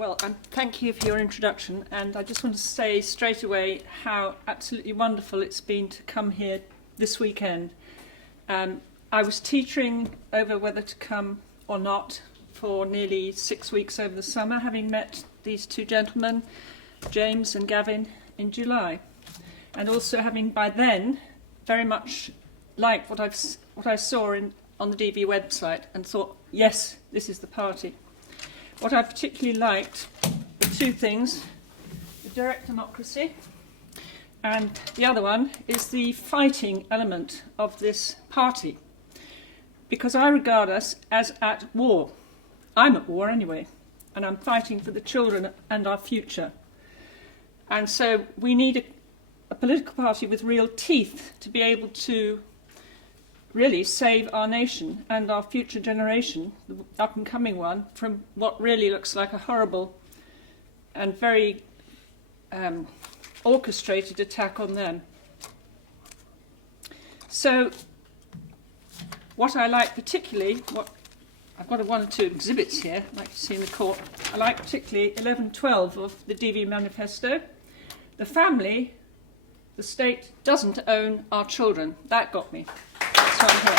Well, thank you for your introduction, and I just want to say straight away how absolutely wonderful it's been to come here this weekend. I was teetering over whether to come or not for nearly 6 weeks over the summer, having met these two gentlemen, James and Gavin, in July, and also having by then very much liked what I saw on the DV website and thought, yes, this is the party. What I particularly liked were two things: the direct democracy, and the other one is the fighting element of this party, because I regard us as at war. I'm at war anyway, and I'm fighting for the children and our future. And so we need a political party with real teeth to be able to really save our nation and our future generation, the up-and-coming one, from what really looks like a horrible and very orchestrated attack on them. So what I like particularly, I've got one or two exhibits here I'd like to see in the court. I like particularly 11.12 of the DV Manifesto. The family, the state doesn't own our children. That got me. So I'm here.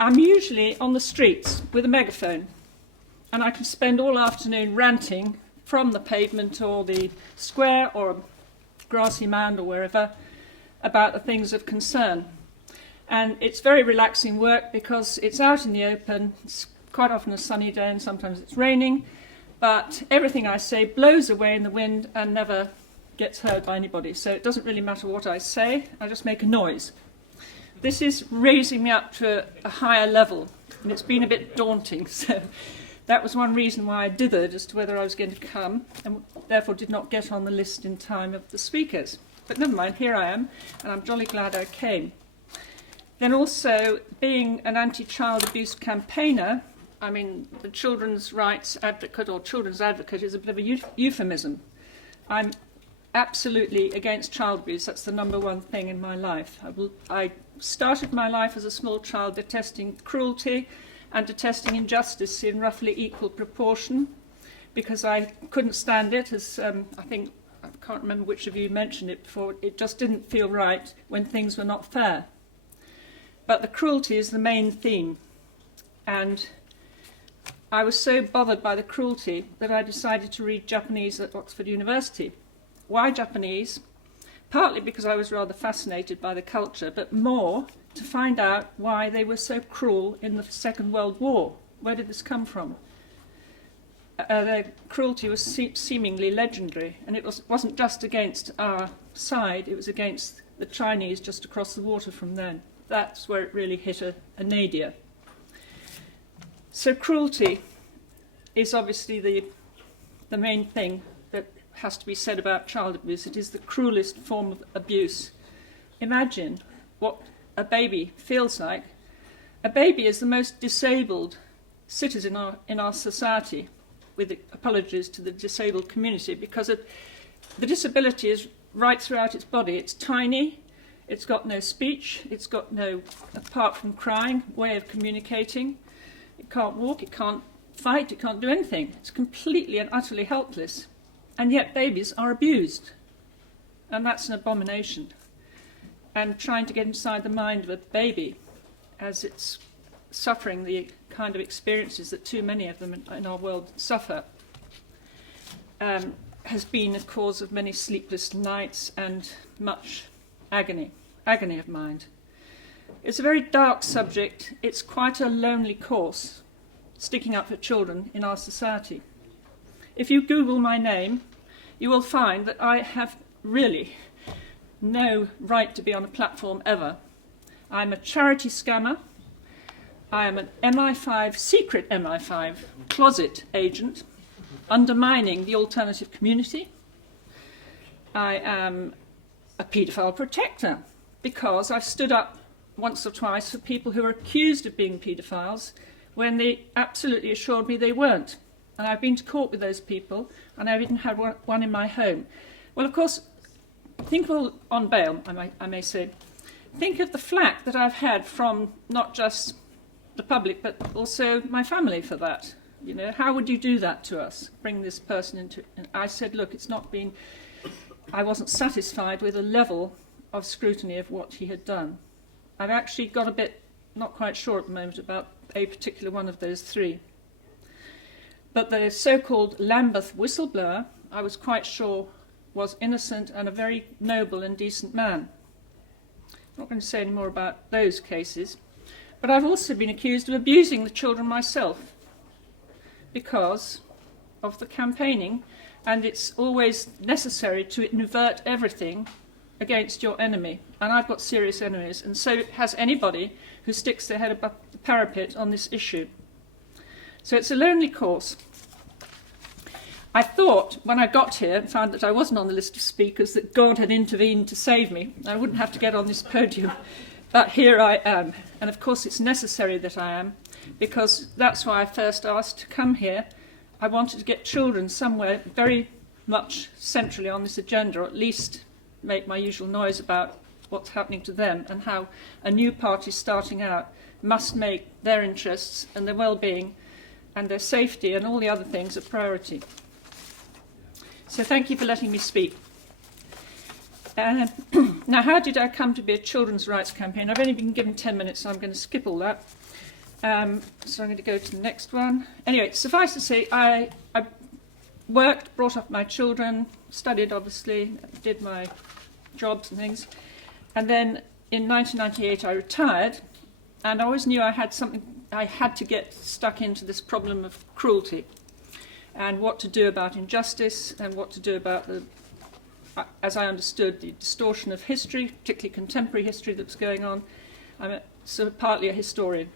I'm usually on the streets with a megaphone, and I can spend all afternoon ranting from the pavement or the square or a grassy mound or wherever about the things of concern. And it's very relaxing work because it's out in the open. It's quite often a sunny day and sometimes it's raining, but everything I say blows away in the wind and never gets heard by anybody. So it doesn't really matter what I say, I just make a noise. This is raising me up to a higher level, and it's been a bit daunting. So that was one reason why I dithered as to whether I was going to come, and therefore did not get on the list in time of the speakers. But never mind, here I am, and I'm jolly glad I came. Then also, being an anti-child abuse campaigner, I mean, the children's rights advocate or children's advocate is a bit of a euphemism. I'm absolutely against child abuse. That's the number one thing in my life. I started my life as a small child detesting cruelty and detesting injustice in roughly equal proportion, because I couldn't stand it, as I can't remember which of you mentioned it before. It just didn't feel right when things were not fair. But the cruelty is the main theme, and I was so bothered by the cruelty that I decided to read Japanese at Oxford University. Why Japanese? Partly because I was rather fascinated by the culture, but more to find out why they were so cruel in the Second World War. Where did this come from? Their cruelty was seemingly legendary, and it wasn't just against our side, it was against the Chinese just across the water from then. That's where it really hit a nadir. So cruelty is obviously the main thing that has to be said about child abuse. It is the cruelest form of abuse. Imagine what a baby feels like. A baby is the most disabled citizen in our society, with apologies to the disabled community, because the disability is right throughout its body. It's tiny, it's got no speech, it's got no, apart from crying, way of communicating. It can't walk, it can't fight, it can't do anything. It's completely and utterly helpless. And yet babies are abused. And that's an abomination. And trying to get inside the mind of a baby as it's suffering the kind of experiences that too many of them in our world suffer has been a cause of many sleepless nights and much agony of mind. It's a very dark subject. It's quite a lonely course, sticking up for children in our society. If you Google my name, you will find that I have really no right to be on a platform ever. I'm a charity scammer. I am an MI5, secret MI5 closet agent, undermining the alternative community. I am a paedophile protector, because I've stood up once or twice for people who are accused of being paedophiles when they absolutely assured me they weren't. And I've been to court with those people, and I've even had one in my home. Well, of course, think of, on bail, I may say, think of the flack that I've had from not just the public, but also my family for that. You know, how would you do that to us? Bring this person into it. And I said, look, I wasn't satisfied with the level of scrutiny of what he had done. I've actually got a bit, not quite sure at the moment about a particular one of those three. But the so-called Lambeth whistleblower, I was quite sure was innocent and a very noble and decent man. I'm not going to say any more about those cases. But I've also been accused of abusing the children myself because of the campaigning, and it's always necessary to invert everything against your enemy. And I've got serious enemies, and so has anybody who sticks their head above the parapet on this issue. So it's a lonely course. I thought, when I got here and found that I wasn't on the list of speakers, that God had intervened to save me. I wouldn't have to get on this podium. But here I am. And of course it's necessary that I am, because that's why I first asked to come here. I wanted to get children somewhere very much centrally on this agenda, or at least make my usual noise about what's happening to them and how a new party starting out must make their interests and their well-being and their safety and all the other things a priority. So thank you for letting me speak. Now, how did I come to be a children's rights campaign? I've only been given 10 minutes, so I'm going to skip all that. So I'm going to go to the next one. Anyway, suffice to say, I worked, brought up my children, studied, obviously, did my jobs and things. And then in 1998, I retired, and I always knew I had to get stuck into this problem of cruelty and what to do about injustice and what to do about as I understood, the distortion of history, particularly contemporary history that's going on. I'm partly a historian.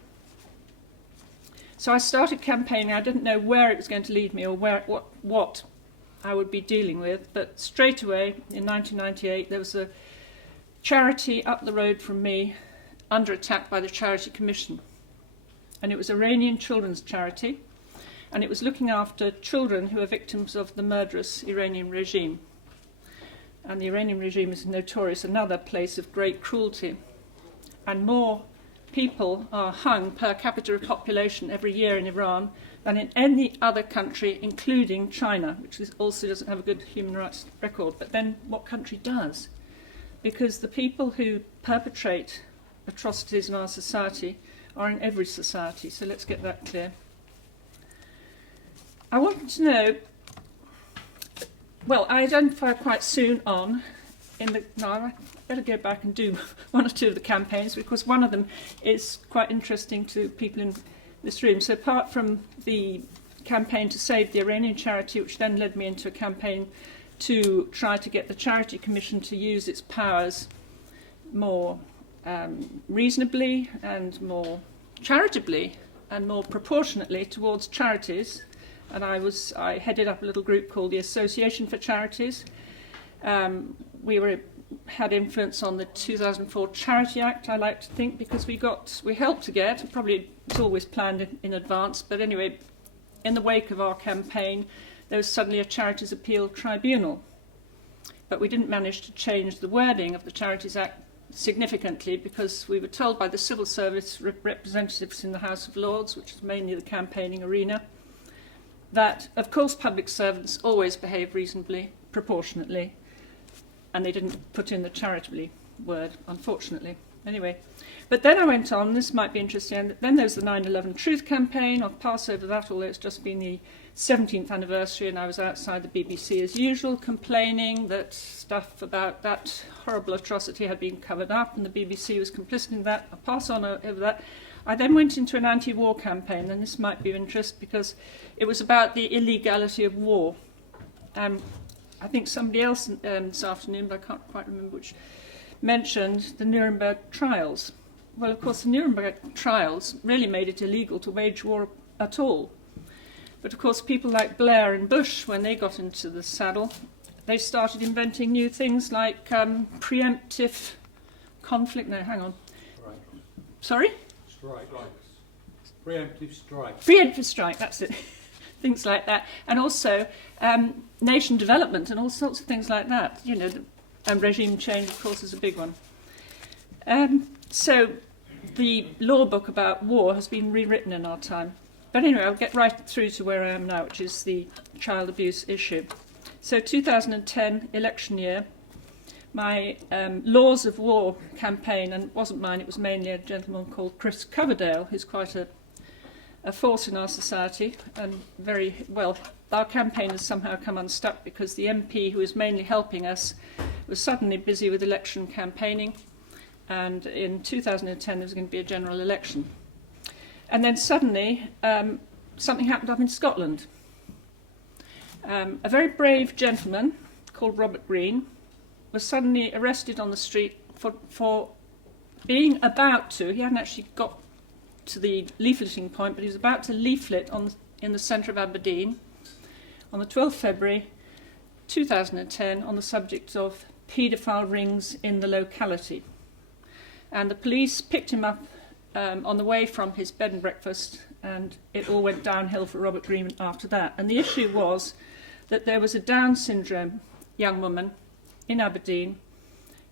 So I started campaigning. I didn't know where it was going to lead me or what I would be dealing with, but straight away in 1998 there was a charity up the road from me under attack by the Charity Commission. And it was Iranian children's charity, and it was looking after children who are victims of the murderous Iranian regime. And the Iranian regime is notorious, another place of great cruelty. And more people are hung per capita of population every year in Iran than in any other country, including China, which also doesn't have a good human rights record. But then what country does? Because the people who perpetrate atrocities in our society are in every society. So let's get that clear. I wanted to know, well, I identified quite soon on, I better go back and do one or two of the campaigns, because one of them is quite interesting to people in this room. So apart from the campaign to save the Iranian charity, which then led me into a campaign to try to get the Charity Commission to use its powers more reasonably and more charitably and more proportionately towards charities. And I headed up a little group called the Association for Charities. We had influence on the 2004 Charity Act, I like to think, because we helped to get, probably it's always planned in advance, but anyway, in the wake of our campaign, there was suddenly a Charities Appeal Tribunal. But we didn't manage to change the wording of the Charities Act significantly, because we were told by the civil service representatives in the House of Lords, which is mainly the campaigning arena, that, of course, public servants always behave reasonably, proportionately, and they didn't put in the charitably word, unfortunately. Anyway, but then I went on, this might be interesting, then there was the 9/11 Truth campaign. I'll pass over that, although it's just been the 17th anniversary and I was outside the BBC as usual, complaining that stuff about that horrible atrocity had been covered up and the BBC was complicit in that. I'll pass on over that. I then went into an anti-war campaign, and this might be of interest because it was about the illegality of war. I think somebody else this afternoon, but I can't quite remember which, mentioned the Nuremberg trials. Well, of course, the Nuremberg trials really made it illegal to wage war at all. But of course, people like Blair and Bush, when they got into the saddle, they started inventing new things like preemptive conflict. No, hang on. Right. Sorry? Strikes. Preemptive strike. Preemptive strike, that's it. Things like that. And also nation development and all sorts of things like that. You know, and regime change, of course, is a big one. So the law book about war has been rewritten in our time. But anyway, I'll get right through to where I am now, which is the child abuse issue. So 2010 election year, my Laws of War campaign, and it wasn't mine, it was mainly a gentleman called Chris Coverdale, who's quite a force in our society, and very well, our campaign has somehow come unstuck because the MP who was mainly helping us was suddenly busy with election campaigning, and in 2010 there was going to be a general election. And then suddenly something happened up in Scotland. A very brave gentleman called Robert Greene was suddenly arrested on the street for being about to, he hadn't actually got to the leafleting point, but he was about to leaflet in the centre of Aberdeen on the 12th February 2010 on the subject of paedophile rings in the locality. And the police picked him up on the way from his bed and breakfast, and it all went downhill for Robert Greene after that. And the issue was that there was a Down syndrome young woman in Aberdeen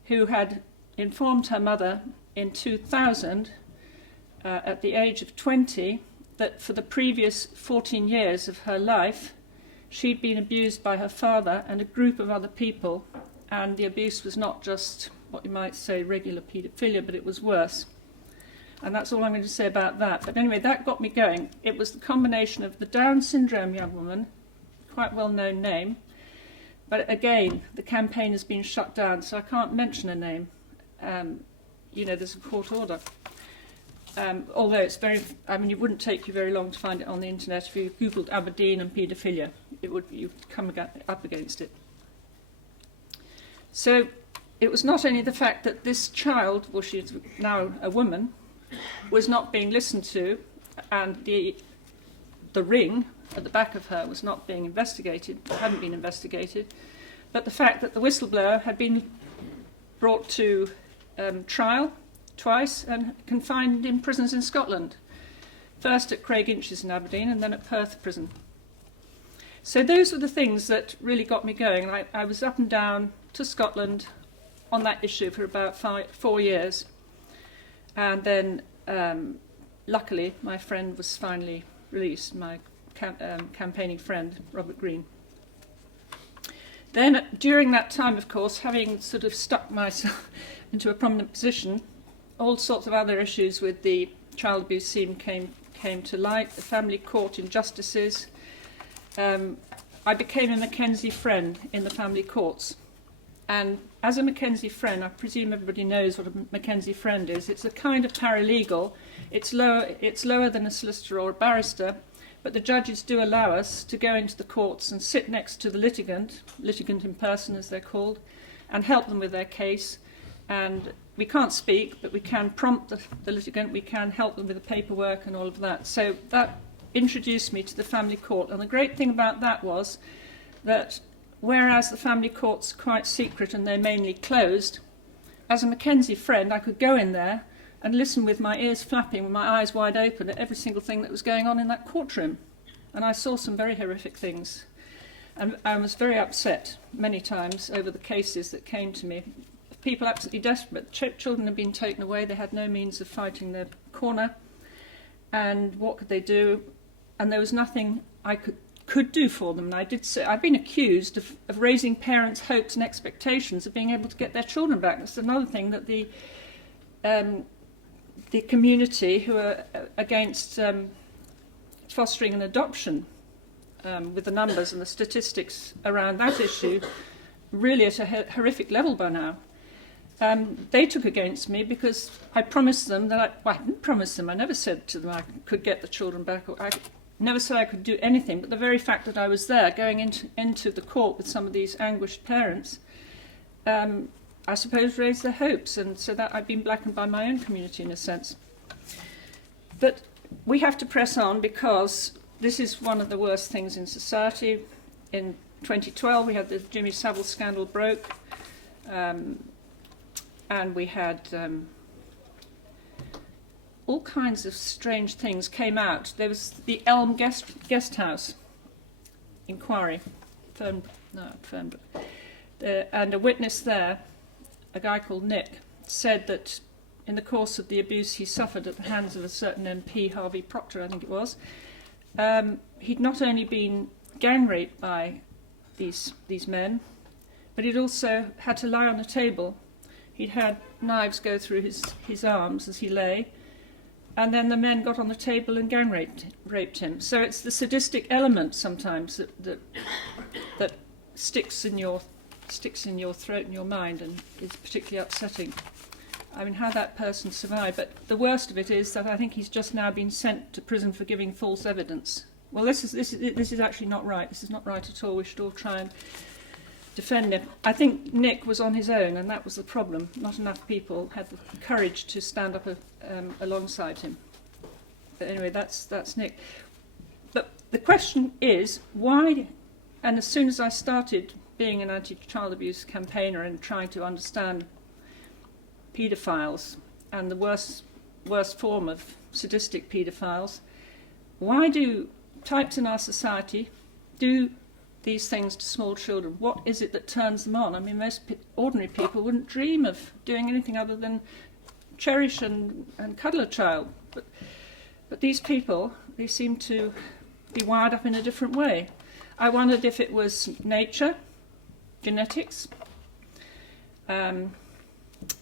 who had informed her mother in 2000 at the age of 20 that for the previous 14 years of her life she'd been abused by her father and a group of other people, and the abuse was not just what you might say regular paedophilia, but it was worse. And that's all I'm going to say about that. But anyway, that got me going. It was the combination of the Down syndrome young woman, quite well-known name, but again, the campaign has been shut down, so I can't mention a name. There's a court order. Although it's very, it wouldn't take you very long to find it on the internet. If you Googled Aberdeen and paedophilia, you'd come up against it. So it was not only the fact that this child, well, she's now a woman, was not being listened to, and the ring at the back of her was not being investigated, hadn't been investigated, but the fact that the whistleblower had been brought to trial twice and confined in prisons in Scotland, first at Craig Inches in Aberdeen and then at Perth prison. So those were the things that really got me going. I was up and down to Scotland on that issue for about 4 years, and then luckily my friend was finally released, my campaigning friend, Robert Greene. Then, during that time, of course, having sort of stuck myself into a prominent position, all sorts of other issues with the child abuse scene came to light, the family court injustices. I became a MacKenzie friend in the family courts. And as a MacKenzie friend, I presume everybody knows what a MacKenzie friend is. It's a kind of paralegal. It's lower than a solicitor or a barrister, but the judges do allow us to go into the courts and sit next to the litigant in person as they're called, and help them with their case. And we can't speak, but we can prompt the litigant, we can help them with the paperwork and all of that. So that introduced me to the family court. And the great thing about that was that whereas the family court's quite secret and they're mainly closed, as a MacKenzie friend I could go in there and listen with my ears flapping, with my eyes wide open at every single thing that was going on in that courtroom. And I saw some very horrific things. And I was very upset many times over the cases that came to me. People absolutely desperate. Children had been taken away, they had no means of fighting their corner. And what could they do? And there was nothing I could do for them. And I did say, I've been accused of raising parents' hopes and expectations of being able to get their children back. That's another thing that the community who are against fostering and adoption, with the numbers and the statistics around that issue really at a horrific level by now. They took against me because I promised them that I didn't promise them, I never said to them I could get the children back, or I never said I could do anything, but the very fact that I was there going into the court with some of these anguished parents, I suppose raised their hopes, and so that I've been blackened by my own community in a sense. But we have to press on because this is one of the worst things in society. In 2012 we had the Jimmy Savile scandal broke, and we had all kinds of strange things came out. There was the Elm Guest House inquiry, and a witness there, a guy called Nick, said that in the course of the abuse he suffered at the hands of a certain MP, Harvey Proctor, I think it was, he'd not only been gang raped by these men, but he'd also had to lie on a table. He'd had knives go through his arms as he lay, and then the men got on the table and gang raped him. So it's the sadistic element sometimes that sticks in your throat and your mind and is particularly upsetting. I mean, how that person survived. But the worst of it is that I think he's just now been sent to prison for giving false evidence. Well, this is actually not right. This is not right at all. We should all try and defend him. I think Nick was on his own, and that was the problem. Not enough people had the courage to stand up alongside him. But anyway, that's Nick. But the question is, why, and as soon as I started being an anti-child abuse campaigner and trying to understand paedophiles and the worst form of sadistic paedophiles, why do types in our society do these things to small children? What is it that turns them on? I mean, most ordinary people wouldn't dream of doing anything other than cherish and cuddle a child. But these people, they seem to be wired up in a different way. I wondered if it was nature, genetics,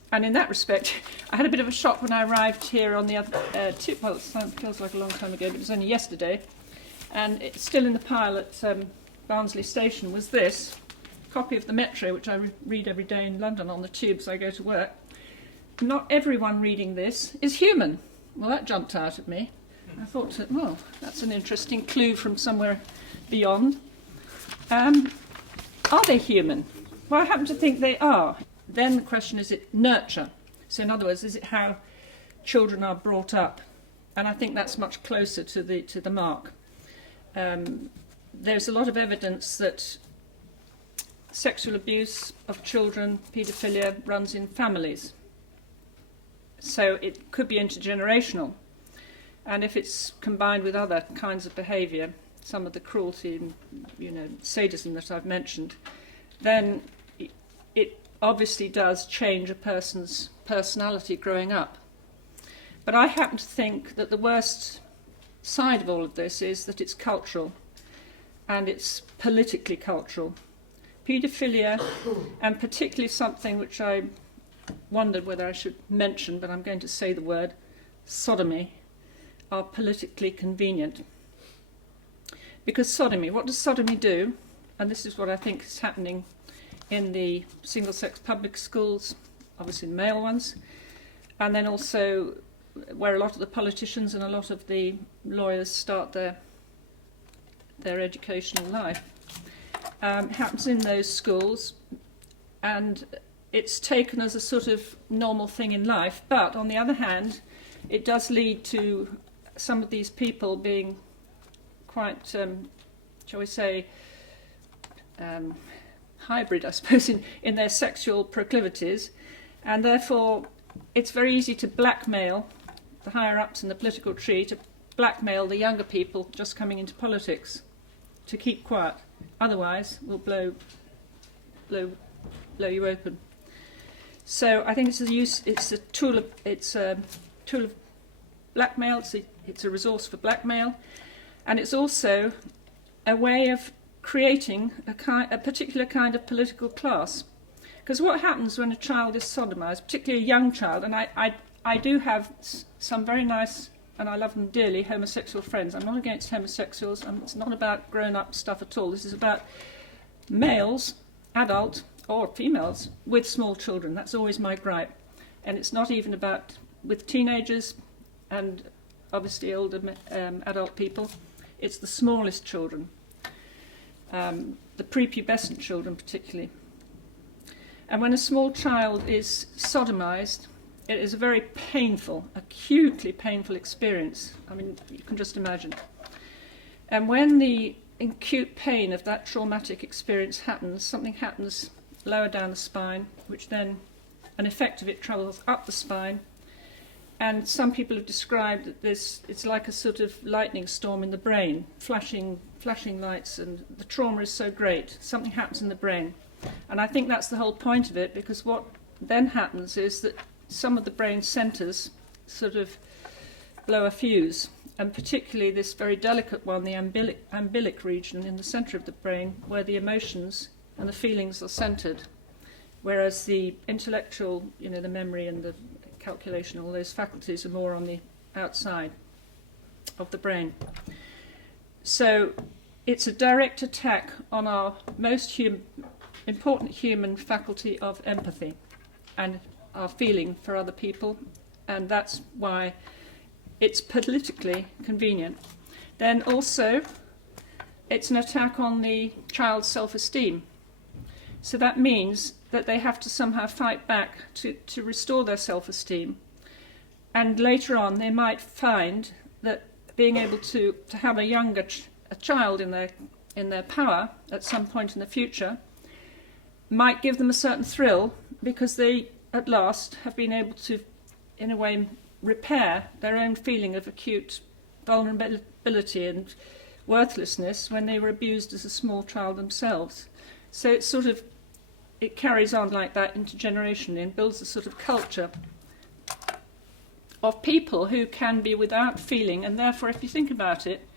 and in that respect, I had a bit of a shock when I arrived here on the other well, it feels like a long time ago, but it was only yesterday, and it's still in the pile at Barnsley Station was this copy of the Metro, which I read every day in London on the tubes I go to work. Not everyone reading this is human. Well, that jumped out at me. I thought, well, that's an interesting clue from somewhere beyond. Are they human? Well, I happen to think they are. Then the question is it nurture? So in other words, is it how children are brought up? And I think that's much closer to the mark. There's a lot of evidence that sexual abuse of children, paedophilia, runs in families. So it could be intergenerational. And if it's combined with other kinds of behaviour, some of the cruelty and sadism that I've mentioned, then it obviously does change a person's personality growing up. But I happen to think that the worst side of all of this is that it's cultural, and it's politically cultural. Paedophilia, and particularly something which I wondered whether I should mention, but I'm going to say the word, sodomy, are politically convenient. Because sodomy, what does sodomy do? And this is what I think is happening in the single-sex public schools, obviously the male ones, and then also where a lot of the politicians and a lot of the lawyers start their educational life. Happens in those schools, and it's taken as a sort of normal thing in life, but on the other hand, it does lead to some of these people being quite, shall we say, hybrid, I suppose, in their sexual proclivities, and therefore it's very easy to blackmail the higher-ups in the political tree, to blackmail the younger people just coming into politics, to keep quiet. Otherwise, we'll blow you open. So I think it's a tool of blackmail. It's a resource for blackmail, and it's also a way of creating a particular kind of political class. Because what happens when a child is sodomised, particularly a young child, and I do have some very nice, and I love them dearly, homosexual friends. I'm not against homosexuals. It's not about grown-up stuff at all. This is about males, adult, or females, with small children. That's always my gripe. And it's not even about with teenagers and obviously older adult people. It's the smallest children, the prepubescent children particularly. And when a small child is sodomised, it is a very painful, acutely painful experience. I mean, you can just imagine. And when the acute pain of that traumatic experience happens, something happens lower down the spine, which then an effect of it travels up the spine. And some people have described that it's like a sort of lightning storm in the brain, flashing lights, and the trauma is so great. Something happens in the brain. And I think that's the whole point of it, because what then happens is that some of the brain centres sort of blow a fuse, and particularly this very delicate one, the umbilic region in the centre of the brain, where the emotions and the feelings are centred, whereas the intellectual, the memory and the calculation, all those faculties are more on the outside of the brain. So it's a direct attack on our most important human faculty of empathy and our feeling for other people, and that's why it's politically convenient. Then also, it's an attack on the child's self-esteem. So that means that they have to somehow fight back to restore their self-esteem. And later on, they might find that being able to have a child in their power at some point in the future might give them a certain thrill, because they at last have been able to, in a way, repair their own feeling of acute vulnerability and worthlessness when they were abused as a small child themselves. So it carries on like that intergenerationally and builds a sort of culture of people who can be without feeling, and therefore, if you think about it,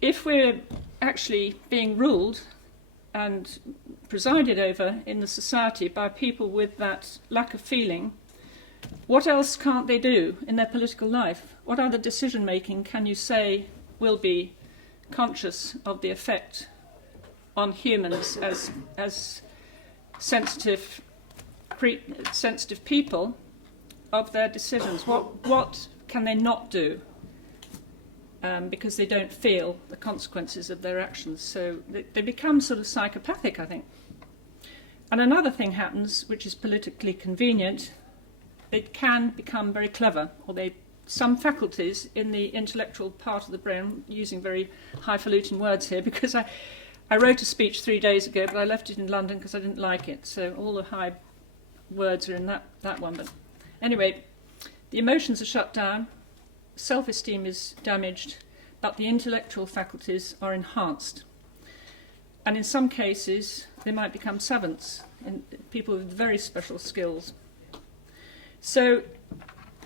if we're actually being ruled and presided over in the society by people with that lack of feeling, what else can't they do in their political life? What other decision making can you say will be conscious of the effect on humans as sensitive people of their decisions? What can they not do because they don't feel the consequences of their actions? So they become sort of psychopathic, I think. And another thing happens, which is politically convenient. They can become very clever, or some faculties in the intellectual part of the brain, using very highfalutin words here, because I wrote a speech 3 days ago, but I left it in London because I didn't like it. So all the high words are in that one. But anyway, the emotions are shut down, self-esteem is damaged, but the intellectual faculties are enhanced. And in some cases, they might become savants, people with very special skills. So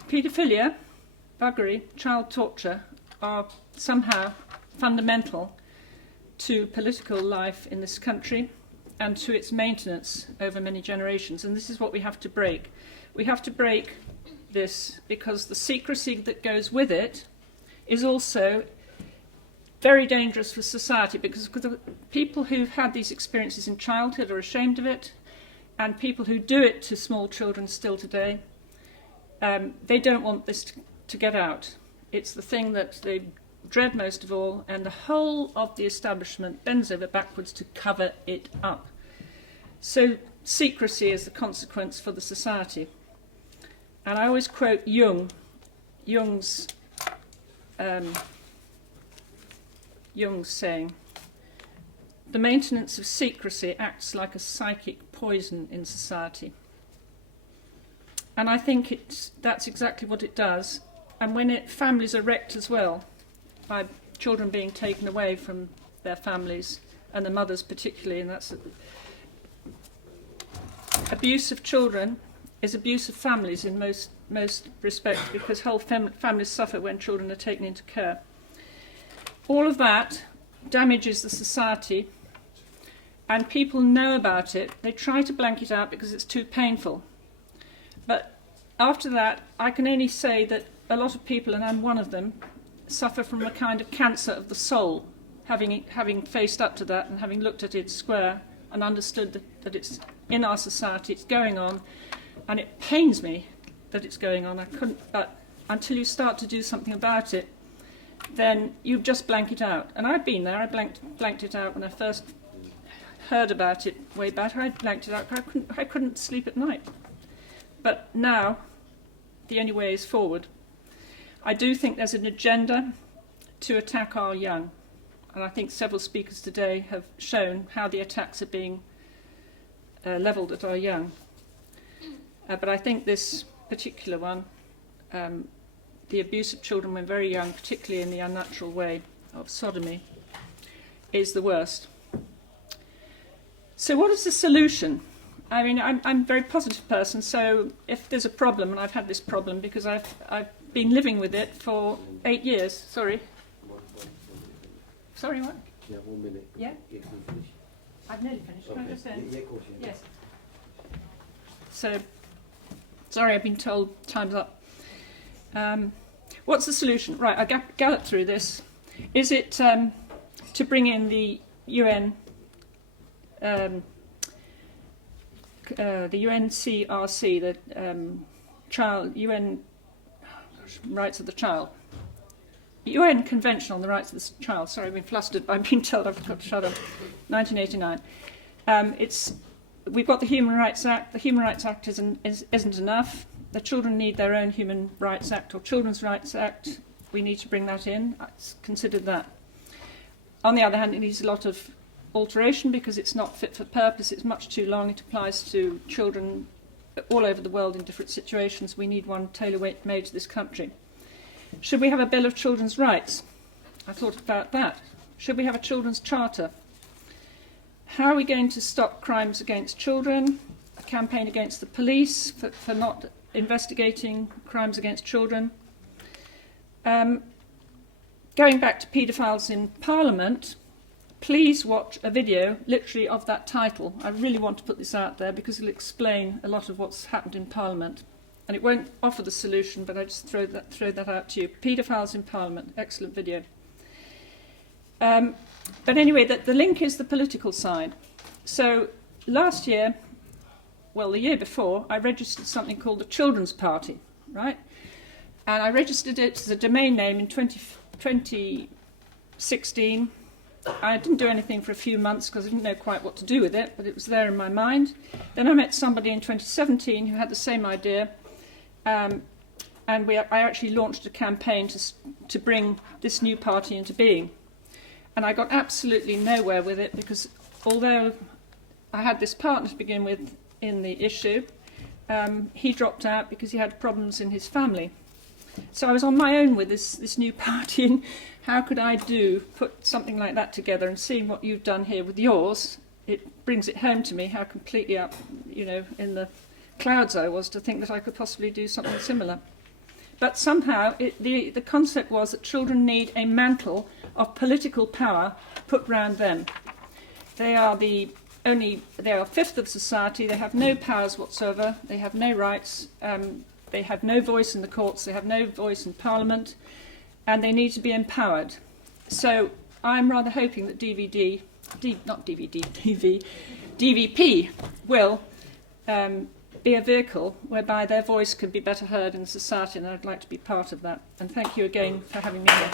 paedophilia, buggery, child torture are somehow fundamental to political life in this country and to its maintenance over many generations. And this is what we have to break. We have to break this because the secrecy that goes with it is also very dangerous for society, because the people who've had these experiences in childhood are ashamed of it, and people who do it to small children still today, they don't want this to get out. It's the thing that they dread most of all, and the whole of the establishment bends over backwards to cover it up. So secrecy is the consequence for the society. And I always quote Jung's saying, "The maintenance of secrecy acts like a psychic poison in society." And I think that's exactly what it does. And when families are wrecked as well, by children being taken away from their families, and the mothers particularly, and that's abuse of children is abuse of families in most respects, because whole families suffer when children are taken into care. All of that damages the society, and people know about it. They try to blank it out because it's too painful. But after that, I can only say that a lot of people, and I'm one of them, suffer from a kind of cancer of the soul, having faced up to that and having looked at it square and understood that it's in our society, it's going on, and it pains me that it's going on. But until you start to do something about it, then you just blank it out. And I've been there. I blanked it out when I first heard about it way back. I blanked it out. I couldn't sleep at night. But now, the only way is forward. I do think there's an agenda to attack our young, and I think several speakers today have shown how the attacks are being levelled at our young. But I think this particular one, the abuse of children when very young, particularly in the unnatural way of sodomy, is the worst. So what is the solution? I mean, I'm a very positive person, so if there's a problem, and I've had this problem because I've been living with it for 8 years. Sorry. Sorry, what? Yeah, 1 minute. Yeah? If we finish. I've nearly finished. Can I just end? Yeah, of course, yeah. Yes. So, sorry, I've been told time's up. What's the solution? Right, I galloped through this. Is it to bring in the UN, the UNCRC, the UN Rights of the Child? UN Convention on the Rights of the Child. Sorry, I've been flustered. I've been told I've got to shut up. 1989. We've got the Human Rights Act. The Human Rights Act isn't enough. The children need their own Human Rights Act or Children's Rights Act. We need to bring that in. I considered that. On the other hand, it needs a lot of alteration because it's not fit for purpose. It's much too long. It applies to children all over the world in different situations. We need one tailor-made to this country. Should we have a Bill of Children's Rights? I thought about that. Should we have a Children's Charter? How are we going to stop crimes against children? A campaign against the police for not investigating crimes against children? Going back to paedophiles in Parliament, please watch a video literally of that title. I really want to put this out there because it'll explain a lot of what's happened in Parliament. And it won't offer the solution, but I just throw that out to you. Paedophiles in Parliament, excellent video. But anyway, the link is the political side. So last year, well, the year before, I registered something called the Children's Party, right? And I registered it as a domain name in 2016. I didn't do anything for a few months because I didn't know quite what to do with it, but it was there in my mind. Then I met somebody in 2017 who had the same idea, and I actually launched a campaign to bring this new party into being. And I got absolutely nowhere with it because although I had this partner to begin with in the issue, he dropped out because he had problems in his family. So I was on my own with this new party, and how could I put something like that together? And seeing what you've done here with yours, it brings it home to me how completely up, in the clouds I was to think that I could possibly do something similar. But somehow the concept was that children need a mantle of political power put round them. They are a fifth of society. They have no powers whatsoever. They have no rights. They have no voice in the courts. They have no voice in Parliament, and they need to be empowered. So I'm rather hoping that DVP will be a vehicle whereby their voice can be better heard in society, and I'd like to be part of that. And thank you again for having me here.